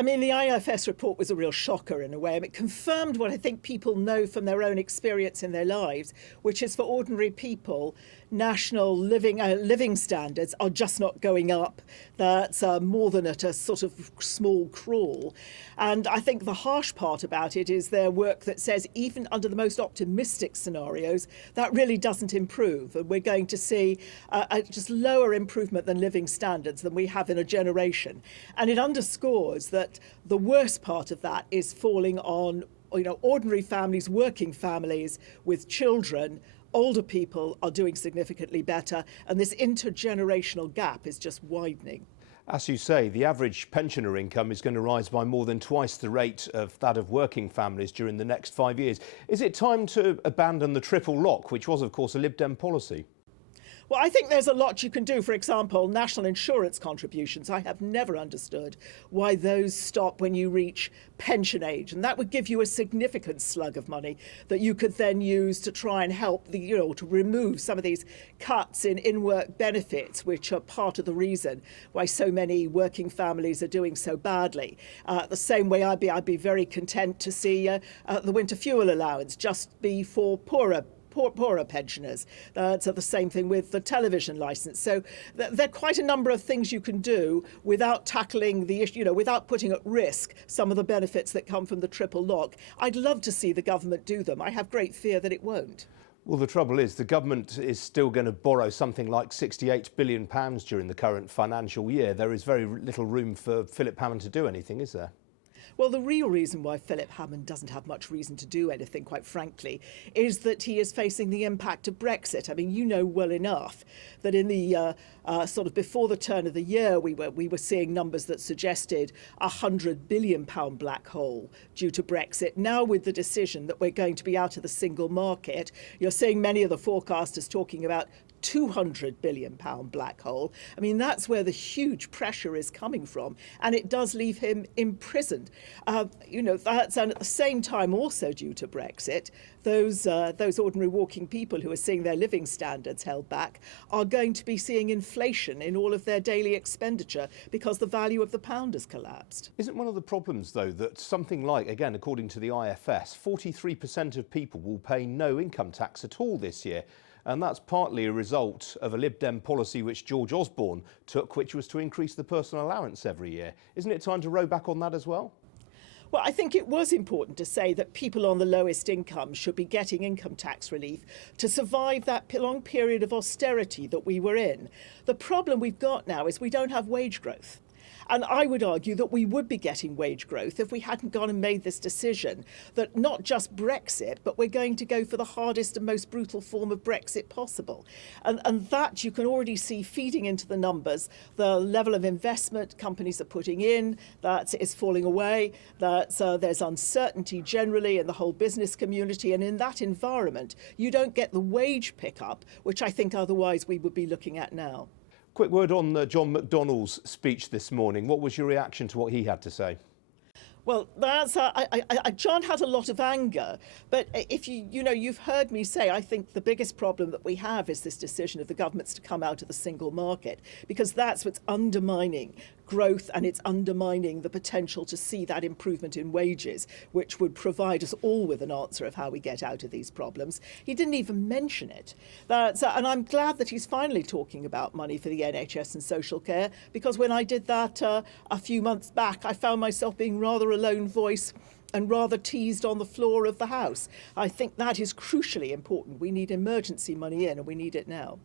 I mean, the IFS report was a real shocker in a way. It confirmed what I think people know from their own experience in their lives, which is for ordinary people, national living standards are just not going up. That's more than at a sort of small crawl. And I think the harsh part about it is their work that says even under the most optimistic scenarios, that really doesn't improve. And we're going to see a just lower improvement than living standards than we have in a generation. And it underscores that the worst part of that is falling on ordinary families, working families with children. Older people are doing significantly better, and this intergenerational gap is just widening. As you say, the average pensioner income is going to rise by more than twice the rate of that of working families during the next 5 years. Is it time to abandon the triple lock, which was, of course, a Lib Dem policy? Well, I think there's a lot you can do. For example, national insurance contributions. I have never understood why those stop when you reach pension age. And that would give you a significant slug of money that you could then use to try and help to remove some of these cuts in in-work benefits, which are part of the reason why so many working families are doing so badly. The same way I'd be very content to see the winter fuel allowance just be for poorer pensioners. So the same thing with the television licence. So there are quite a number of things you can do without tackling the issue, without putting at risk some of the benefits that come from the triple lock. I'd love to see the government do them. I have great fear that it won't. Well, the trouble is the government is still going to borrow something like £68 billion during the current financial year. There is very little room for Philip Hammond to do anything, is there? Well, the real reason why Philip Hammond doesn't have much reason to do anything, quite frankly, is that he is facing the impact of Brexit. I mean, you know well enough that in the sort of before the turn of the year, we were seeing numbers that suggested a £100 billion black hole due to Brexit. Now, with the decision that we're going to be out of the single market, you're seeing many of the forecasters talking about £200 billion black hole. I mean, that's where the huge pressure is coming from, and it does leave him imprisoned. That's and at the same time, also due to Brexit, those ordinary working people who are seeing their living standards held back are going to be seeing inflation in all of their daily expenditure because the value of the pound has collapsed. Isn't one of the problems, though, that something like, again, according to the IFS, 43% of people will pay no income tax at all this year? And that's partly a result of a Lib Dem policy which George Osborne took, which was to increase the personal allowance every year. Isn't it time to row back on that as well? Well, I think it was important to say that people on the lowest income should be getting income tax relief to survive that long period of austerity that we were in. The problem we've got now is we don't have wage growth. And I would argue that we would be getting wage growth if we hadn't gone and made this decision that not just Brexit, but we're going to go for the hardest and most brutal form of Brexit possible. And that you can already see feeding into the numbers, the level of investment companies are putting in, that is falling away, that there's uncertainty generally in the whole business community. And in that environment, you don't get the wage pickup, which I think otherwise we would be looking at now. Quick word on John McDonnell's speech this morning. What was your reaction to what he had to say? Well, that's John had a lot of anger, but if you've heard me say, I think the biggest problem that we have is this decision of the governments to come out of the single market, because that's what's undermining growth and it's undermining the potential to see that improvement in wages, which would provide us all with an answer of how we get out of these problems. He didn't even mention it. And I'm glad that he's finally talking about money for the NHS and social care, because when I did that a few months back, I found myself being rather a lone voice and rather teased on the floor of the House. I think that is crucially important. We need emergency money in, and we need it now.